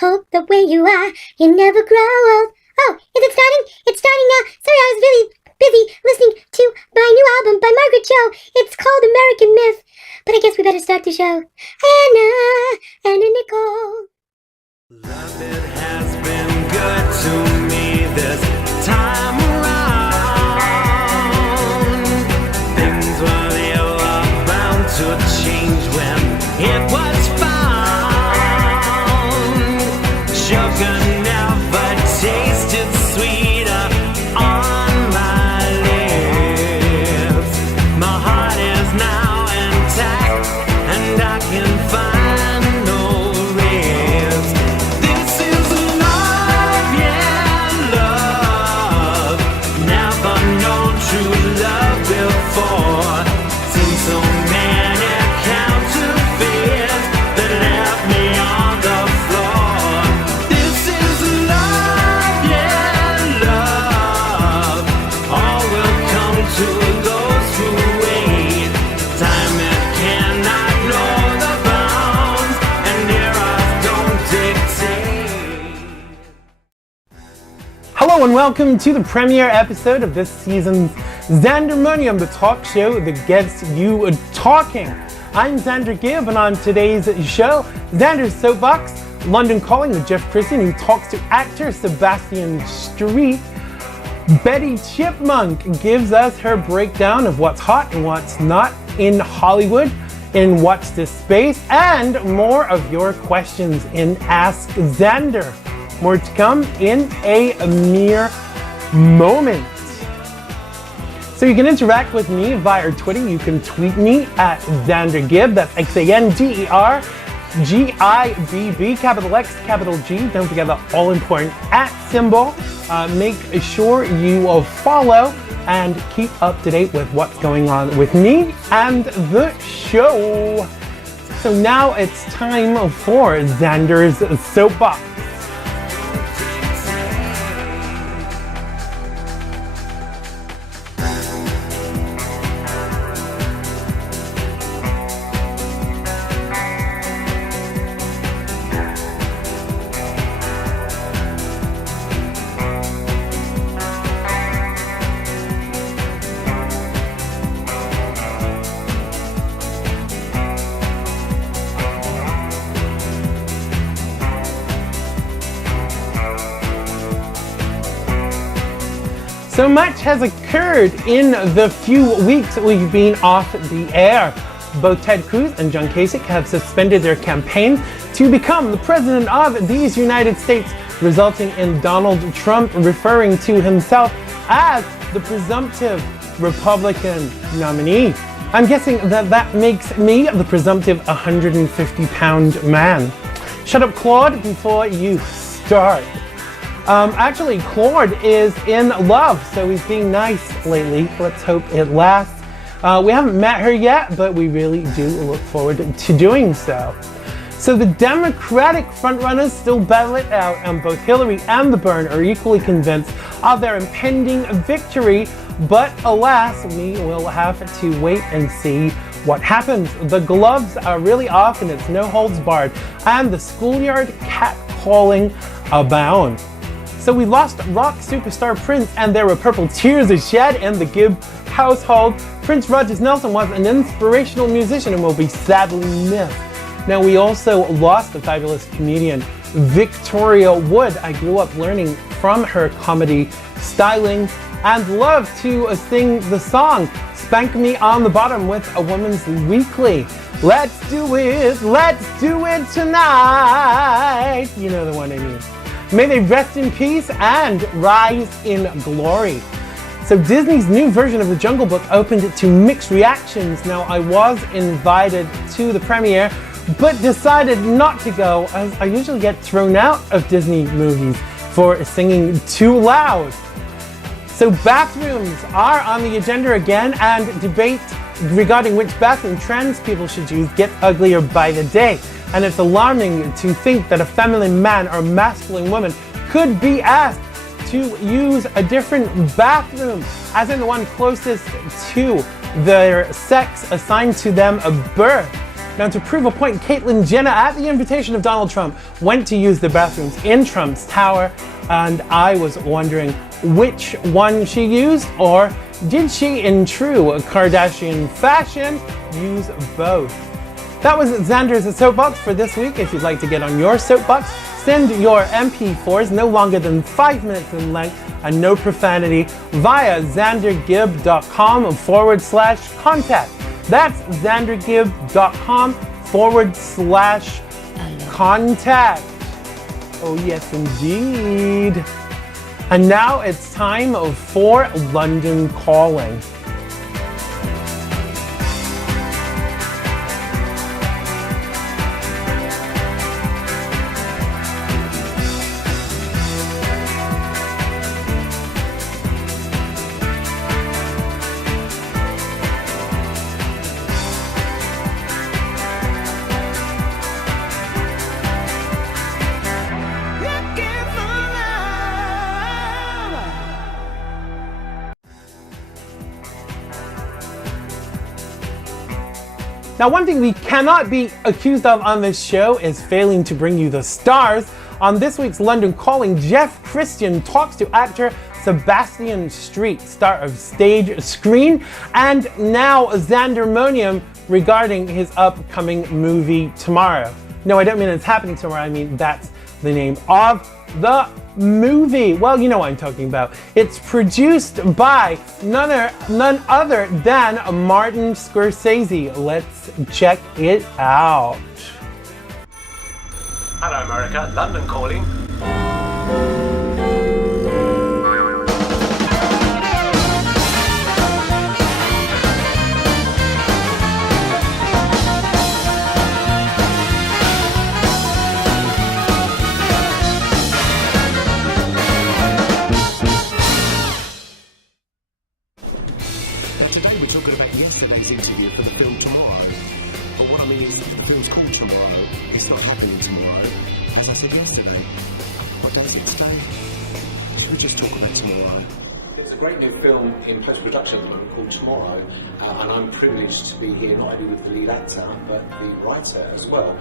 hope the way you are, you never grow old. Oh, is it starting? It's starting now. Sorry, I was really busy listening to my new album by Margaret Joe. It's called American Myth. But I guess we better start the show. Anna Nicole. Love, it has been good to me this time around. Things were ever bound to change when it was found. Sugar never tasted sweeter on my lips. My heart is now intact and I can find no ribs. This is love, yeah, love. Never known true love before. Seen so many counterfeits that left me on the floor. This is love, yeah, love. All will come to those who wait. Time it cannot know the bounds, and eras don't dictate. Hello and welcome to the premiere episode of this season's Xandermonium, the talk show that gets you talking. I'm Xander Gibb, and on today's show, Xander's Soapbox, London Calling with Jeff Kristian, who talks to actor Sebastian Street. Betty Chipmonk gives us her breakdown of what's hot and what's not in Hollywood in Watch This Space, and more of your questions in Ask Xander. More to come in a mere moment. So you can interact with me via Twitter. You can tweet me at Xander Gibb. That's XanderGibb, capital X, capital G. Don't forget the all-important @ symbol. Make sure you will follow and keep up to date with what's going on with me and the show. So now it's time for Xander's Soapbox. So much has occurred in the few weeks that we've been off the air. Both Ted Cruz and John Kasich have suspended their campaign to become the president of these United States, resulting in Donald Trump referring to himself as the presumptive Republican nominee. I'm guessing that makes me the presumptive 150-pound man. Shut up, Claude, before you start. Actually, Claude is in love, so he's being nice lately. Let's hope it lasts. We haven't met her yet, but we really do look forward to doing so. So the Democratic frontrunners still battle it out, and both Hillary and the Byrne are equally convinced of their impending victory, but alas, we will have to wait and see what happens. The gloves are really off, and it's no holds barred, and the schoolyard catcalling abound. So we lost rock superstar Prince, and there were purple tears are shed in the Gibb household. Prince Rogers Nelson was an inspirational musician and will be sadly missed. Now we also lost the fabulous comedian Victoria Wood. I grew up learning from her comedy styling and love to sing the song Spank Me on the Bottom with A Woman's Weekly. Let's do it tonight. You know the one I mean. May they rest in peace and rise in glory. So Disney's new version of The Jungle Book opened to mixed reactions. Now I was invited to the premiere, but decided not to go, as I usually get thrown out of Disney movies for singing too loud. So bathrooms are on the agenda again, and debate regarding which bathroom trans people should use gets uglier by the day. And it's alarming to think that a feminine man or masculine woman could be asked to use a different bathroom, as in the one closest to their sex assigned to them at birth. Now, to prove a point, Caitlyn Jenner, at the invitation of Donald Trump, went to use the bathrooms in Trump's tower, and I was wondering which one she used, or did she, in true Kardashian fashion, use both? That was Xander's Soapbox for this week. If you'd like to get on your soapbox, send your MP4s no longer than 5 minutes in length and no profanity via xandergibb.com/contact. That's xandergibb.com/contact. Oh yes, indeed. And now it's time for London Calling. Now, one thing we cannot be accused of on this show is failing to bring you the stars. On this week's London Calling, Kristian talks to actor Sebastian, star of stage, screen, and now Xandermonium regarding his upcoming movie tomorrow. No, I don't mean it's happening tomorrow, I mean that's the name of the movie. Well, you know what I'm talking about. It's produced by none other than Martin Scorsese. Let's check it out. Hello America, London Calling. Talking about yesterday's interview for the film tomorrow. But what I mean is, the film's called Tomorrow. It's not happening tomorrow. As I said yesterday. What day is it today? Should we just talk about tomorrow? There's a great new film in post-production at the moment called Tomorrow, and I'm privileged to be here not only with the lead actor, but the writer as well,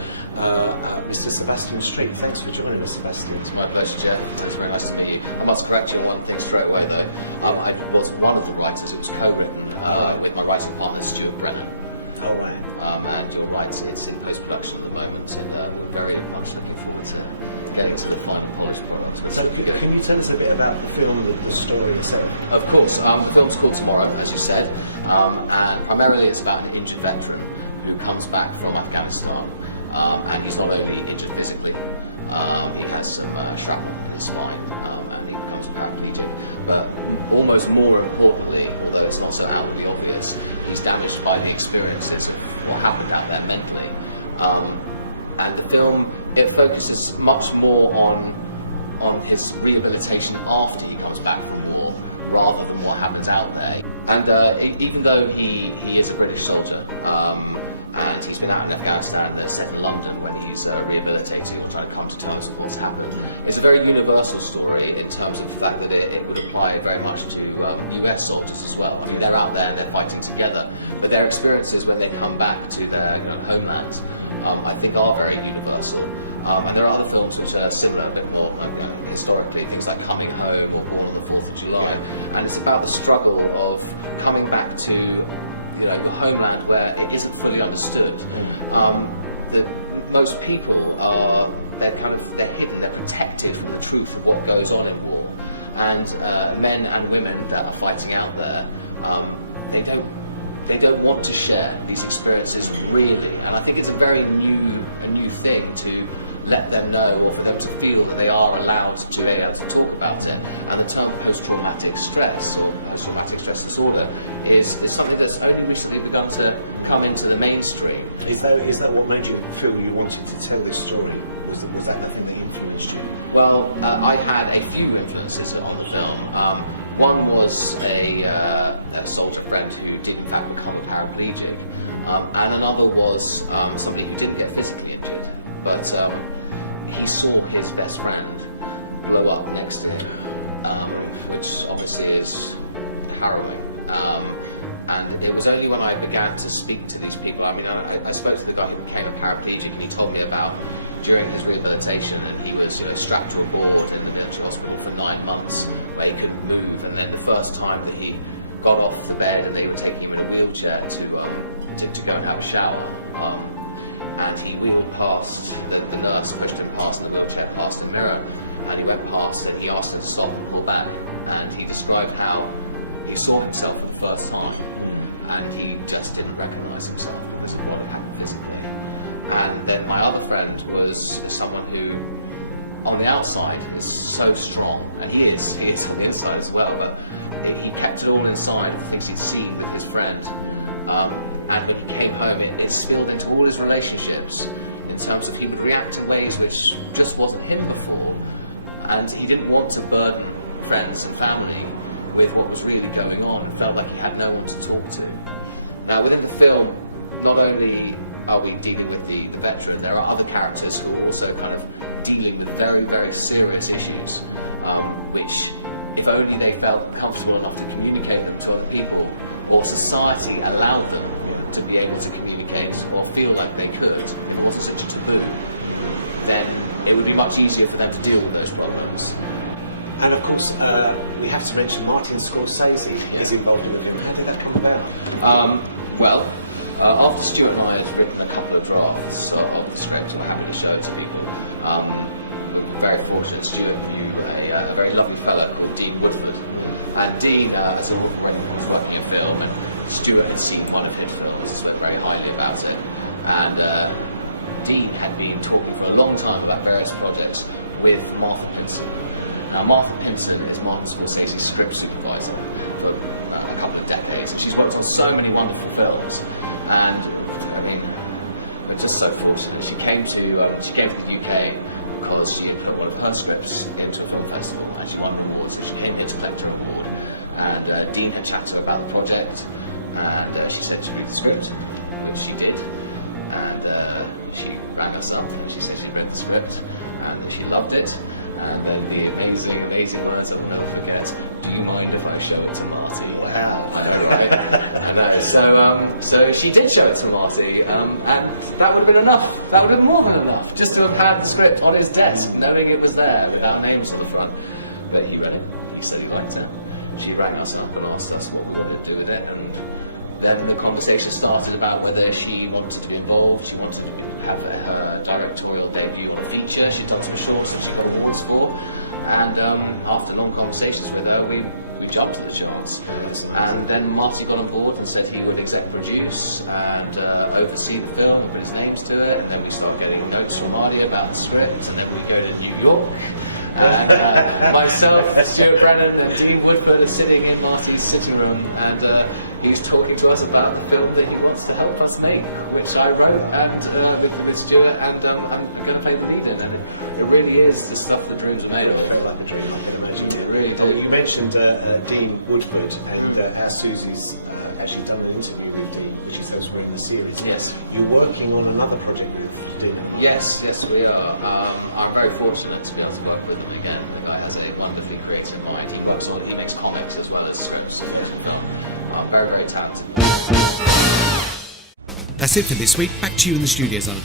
Mr. Sebastian Street. Thanks for joining us, Sebastian. It's my pleasure, Jeff. It's very nice to meet you. I must correct you on one thing straight away, though. I was one of the writers. It was co-written with my writing partner, Stuart Brennan. All right. And you're right, it's in post-production at the moment, and very much looking forward to getting to the final polish product. So, can you tell us a bit about the film, the story itself? Of course. The film's called Tomorrow, as you said, and primarily it's about an injured veteran who comes back from Afghanistan, and he's not only injured physically, he has some shrapnel in his spine, and he becomes paraplegic. But almost more importantly, although it's not so outwardly obvious, he's damaged by the experiences of what happened out there mentally. And the film, it focuses much more on his rehabilitation after he comes back from war, rather than what happens out there. And even though he is a British soldier, and he's been out in Afghanistan, they're set in London when he's rehabilitating, trying to come to terms with what's happened. It's a very universal story in terms of the fact that it would apply very much to US soldiers as well. I mean, they're out there and they're fighting together, but their experiences when they come back to their homelands, I think are very universal. And there are other films which are similar, a bit more historically, things like Coming Home or Born on the 4th of July. And it's about the struggle of coming back to the homeland where it isn't fully understood. Most people they're hidden, they're protected from the truth of what goes on in war. And men and women that are fighting out there, they don't want to share these experiences really. And I think it's a very new thing to let them know, or for them to feel that they are allowed to be able to talk about it. And the term post-traumatic stress, or post-traumatic stress disorder, is something that's only recently begun to come into the mainstream. Is that what made you feel you wanted to tell this story? Was that nothing that influenced you? Well, I had a few influences on the film. One was a soldier friend who did in fact become paraplegic, and another was somebody who didn't get physically injured, but he saw his best friend blow up next to him, which obviously is harrowing. And it was only when I began to speak to these people, I mean, I spoke to the guy who became a paraplegic, and he told me about, during his rehabilitation, that he was strapped to a board in the military hospital for 9 months, where he couldn't move, and then the first time that he got off the bed, and they were taking him in a wheelchair to go and have a shower, and he wheeled past the nurse, pushed him past the wheelchair, past the mirror, and he went past and he asked her to stop and pull back, and he described how he saw himself for the first time, and he just didn't recognise himself because of what happened physically. And then my other friend was someone who, on the outside, is so strong, and he is on the inside as well, but he kept it all inside of things he'd seen with his friend. And when he came home, it spilled into all his relationships in terms of he would react in ways which just wasn't him before. And he didn't want to burden friends and family with what was really going on, and felt like he had no one to talk to. Within the film, not only are we dealing with the veteran, there are other characters who are also kind of dealing with very, very serious issues, which, if only they felt comfortable enough to communicate them to other people, or society allowed them to be able to communicate or feel like they could, and wasn't such a taboo, then it would be much easier for them to deal with those problems. And of course, we have to mention Martin Scorsese is involved in the film. How did that come about? After Stuart and I had written a couple of drafts of the script and we're happy to show it to people, we were very fortunate. Stuart knew a very lovely fellow called Dean Woodford. And Dean, as a was working a film, and Stuart had seen one of his films, and spoke very highly about it. And Dean had been talking for a long time about various projects with Martha Pinson. Now, Martha Pinson is Martin Scorsese's script supervisor for a couple of decades, and she's worked on so many wonderful films. And I mean, we're just so fortunate. She came to the UK because she had put one of her scripts into a film festival, and she won an award, so she came here to lecture a board. And Dean had chatted to her about the project, and she said to read the script, which she did. And she rang us up, and she said she read the script, and she loved it. And then the amazing words I will never forget. Do you mind if I show it to Marty? Wow. I know, right? I know. So she did show it to Marty, and that would have been enough. That would have been more than enough, just to have had the script on his desk, knowing it was there, without names on the front. But he read it. He said he liked it. She rang us up and asked us what we wanted to do with it, and then the conversation started about whether she wanted to be involved. She wanted to have her directorial debut on a feature. She'd done some shorts that she got awards for, and after long conversations with her, we jumped at the chance. And then Marty got on board and said he would exec produce and oversee the film and put his names to it. And then we started getting notes from Marty about the script, and then we go to New York. And myself, Stuart Brennan, and Dean Woodford are sitting in Marty's sitting room, and he's talking to us about the film that he wants to help us make, which I wrote and with Stuart, and I'm going to play the lead in. And it really is the stuff that dreams are made of. I like the dream, I can imagine. It really Well, do. you mentioned Dean Woodford, and our Susie's actually done an interview with Dean, which is hosting the series. Yes. You're working on another project with Dean. Yes, we are. I'm very fortunate to be able to work with him again. The guy has a wonderfully creative mind. He makes comics as well as scripts. Very, very talented. That's it for this week. Back to you in the studio zone.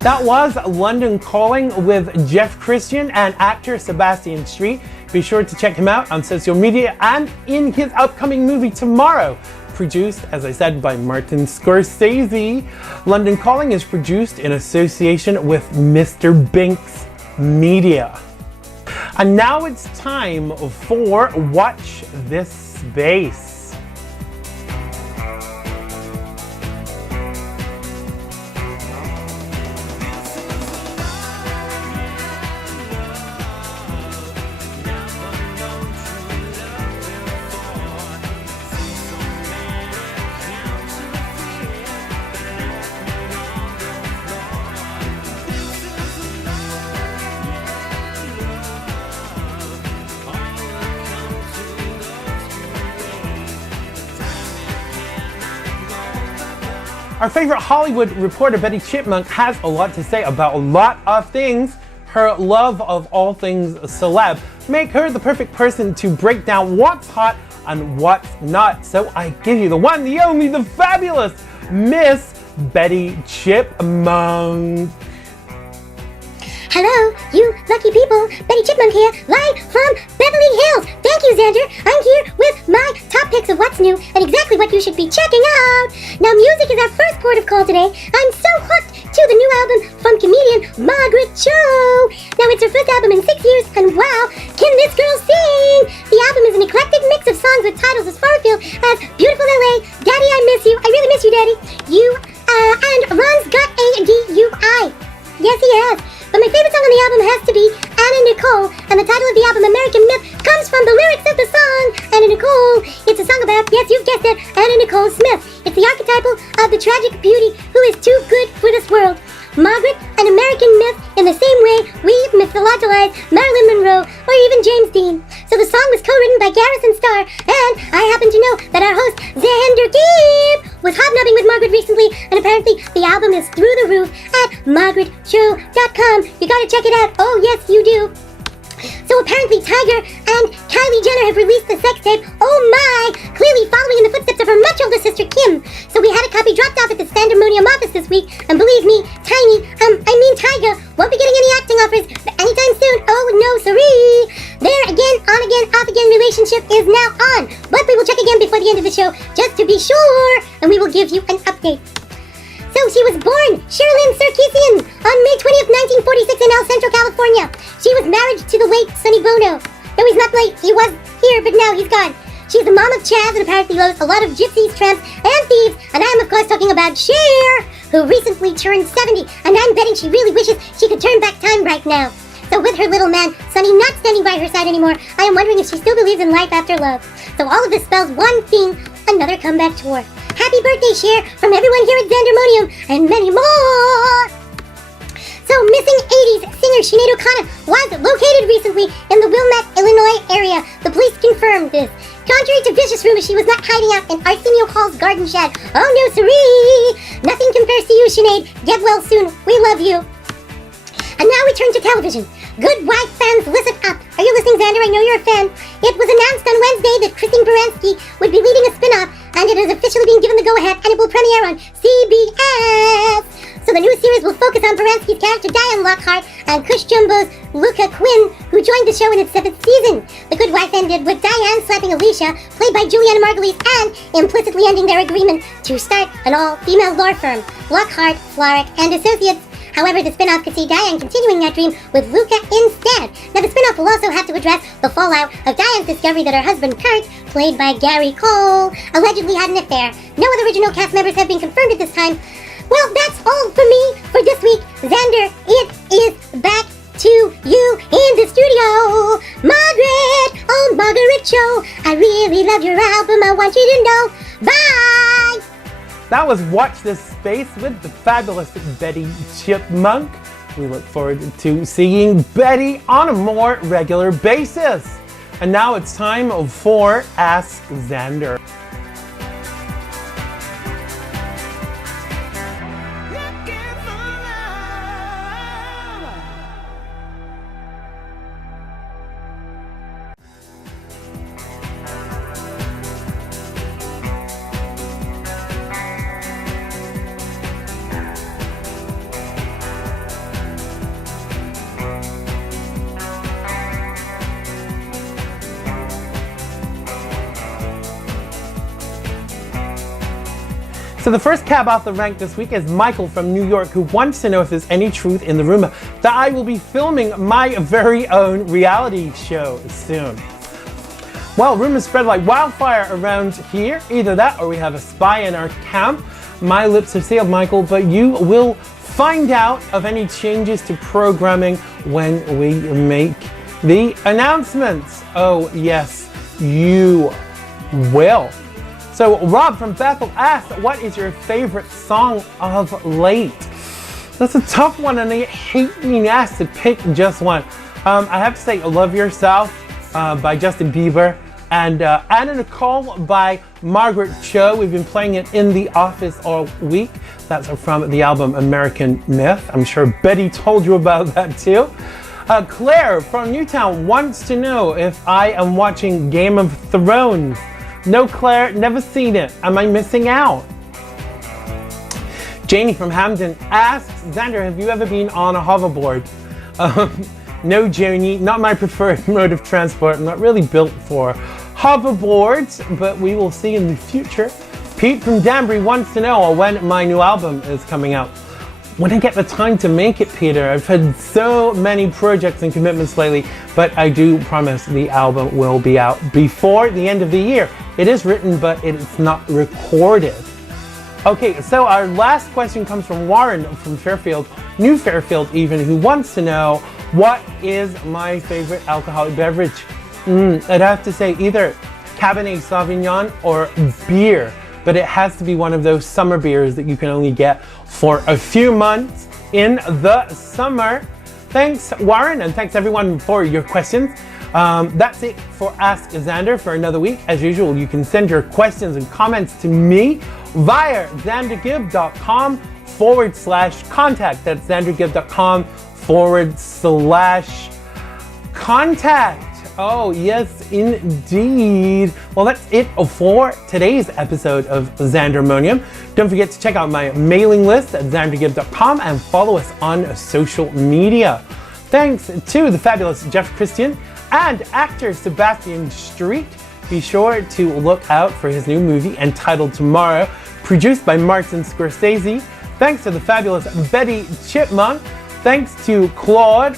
That was London Calling with Jeff Kristian and actor Sebastian Street. Be sure to check him out on social media and in his upcoming movie tomorrow. Produced, as I said, by Martin Scorsese. London Calling is produced in association with Mr. Binks Media. And now it's time for Watch This Space. Our favorite Hollywood reporter, Betty Chipmonk, has a lot to say about a lot of things. Her love of all things celeb make her the perfect person to break down what's hot and what's not. So I give you the one, the only, the fabulous Miss Betty Chipmonk. Hello, you lucky people. Betty Chipmonk here, live from Beverly Hills. Thank you, Xander. I'm here with my top picks of what's new and exactly what you should be checking out. Now, music is our first port of call today. I'm so hooked to the new album from comedian Margaret Cho. Now, it's her first album in 6 years, and wow, can this girl sing? The album is an eclectic mix of songs with titles as far afield as Beautiful LA, Daddy I Miss You, I Really Miss You, Daddy, and Ron's Got a DUI. Yes, he has. But my favorite song on the album has to be Anna Nicole, and the title of the album, American Myth, comes from the lyrics of the song Anna Nicole. It's a song about, yes, you've guessed it, Anna Nicole Smith. It's the archetypal of the tragic beauty who is too good for this world. Margaret, an American myth, in the same way we mythologize Marilyn Monroe or even James Dean. So the song was co-written by Garrison Starr, and I happen to know that our host, Xander Gibb, was hobnobbing with Margaret recently, and apparently the album is through the roof at margaretshow.com. You gotta check it out. Oh, yes, you do. So apparently Tyga and Kylie Jenner have released the sex tape, Oh My, clearly following in the footsteps of her much older sister Kim. So we had a copy dropped off at the Xandermonium office this week, and believe me, Tyga won't be getting any acting offers anytime soon. Oh no, siree. Their again, on again, off again relationship is now on. But we will check again before the end of the show, just to be sure, and we will give you an update. So she was born Sherilyn Sarkisian on May 20th, 1946 in El Centro, California. She was married to the late Sonny Bono. No, he's not late. He was here, but now he's gone. She's the mom of Chaz and apparently loves a lot of gypsies, tramps, and thieves. And I am, of course, talking about Cher, who recently turned 70. And I'm betting she really wishes she could turn back time right now. So with her little man, Sonny, not standing by her side anymore, I am wondering if she still believes in life after love. So all of this spells one thing, another comeback tour. Happy birthday, Cher, from everyone here at Xandermonium, and many more! So, missing 80s singer Sinéad O'Connor was located recently in the Wilmette, Illinois area. The police confirmed this. Contrary to vicious rumors, she was not hiding out in Arsenio Hall's garden shed. Oh no, siree! Nothing compares to you, Sinéad. Get well soon. We love you. And now we turn to television. Good Wife fans, listen up. Are you listening, Xander? I know you're a fan. It was announced on Wednesday that Kristian would be leading a spin-off, and it is officially being given the go-ahead, and it will premiere on CBS. So the new series will focus on Baranski's character Diane Lockhart and Kush Jumbo's Luca Quinn, who joined the show in its 7th season. The Good Wife ended with Diane slapping Alicia, played by Juliana Margulies, and implicitly ending their agreement to start an all-female law firm, Lockhart, Florrick, and Associates. However, the spin-off could see Diane continuing that dream with Luca instead. Now, the spin-off will also have to address the fallout of Diane's discovery that her husband, Kurt, played by Gary Cole, allegedly had an affair. No other original cast members have been confirmed at this time. Well, that's all for me for this week. Xander, it is back to you in the studio. Margaret, oh Margaret Show, I really love your album, I want you to know. Bye! That was Watch This Space with the fabulous Betty Chipmonk. We look forward to seeing Betty on a more regular basis. And now it's time for Ask Xander. So the first cab off the rank this week is Michael from New York, who wants to know if there's any truth in the rumor that I will be filming my very own reality show soon. Well, rumors spread like wildfire around here. Either that or we have a spy in our camp. My lips are sealed, Michael, but you will find out of any changes to programming when we make the announcements. Oh yes, you will. So Rob from Bethel asked, what is your favorite song of late? That's a tough one, and I hate being asked to pick just one. I have to say Love Yourself by Justin Bieber, and Anna Nicole by Margaret Cho. We've been playing it in the office all week. That's from the album American Myth. I'm sure Betty told you about that too. Claire from Newtown wants to know if I am watching Game of Thrones. No, Claire, never seen it. Am I missing out? Janie from Hamden asks, Xander, have you ever been on a hoverboard? No, Janie, not my preferred mode of transport. I'm not really built for hoverboards, but we will see in the future. Pete from Danbury wants to know when my new album is coming out. When I get the time to make it, Peter. I've had so many projects and commitments lately, but I do promise the album will be out before the end of the year. It is written, but it's not recorded. Okay, so our last question comes from Warren from Fairfield, New Fairfield even, who wants to know, what is my favorite alcoholic beverage? I'd have to say either Cabernet Sauvignon or beer, but it has to be one of those summer beers that you can only get for a few months in the summer. Thanks, Warren, and thanks everyone for your questions. That's it for Ask Xander for another week. As usual, you can send your questions and comments to me via xandergibb.com/contact. That's xandergibb.com/contact. Oh, yes, indeed. Well, that's it for today's episode of Xandermonium. Don't forget to check out my mailing list at xandergibb.com and follow us on social media. Thanks to the fabulous Jeff Kristian and actor Sebastian Street. Be sure to look out for his new movie entitled Tomorrow, produced by Martin Scorsese. Thanks to the fabulous Betty Chipmonk. Thanks to Claude.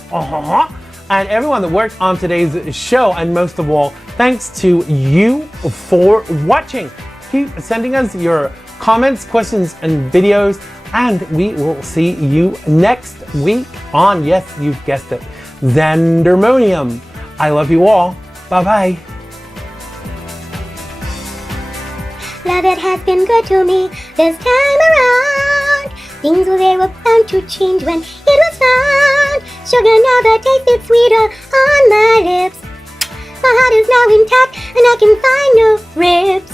And everyone that worked on today's show, and most of all, thanks to you for watching. Keep sending us your comments, questions, and videos, and we will see you next week on, yes, you've guessed it, Xandermonium. I love you all. Bye-bye. Love, it has been good to me this time around. Things they were bound to change when it was found. Sugar never tasted sweeter on my lips. My heart is now intact and I can find no ribs.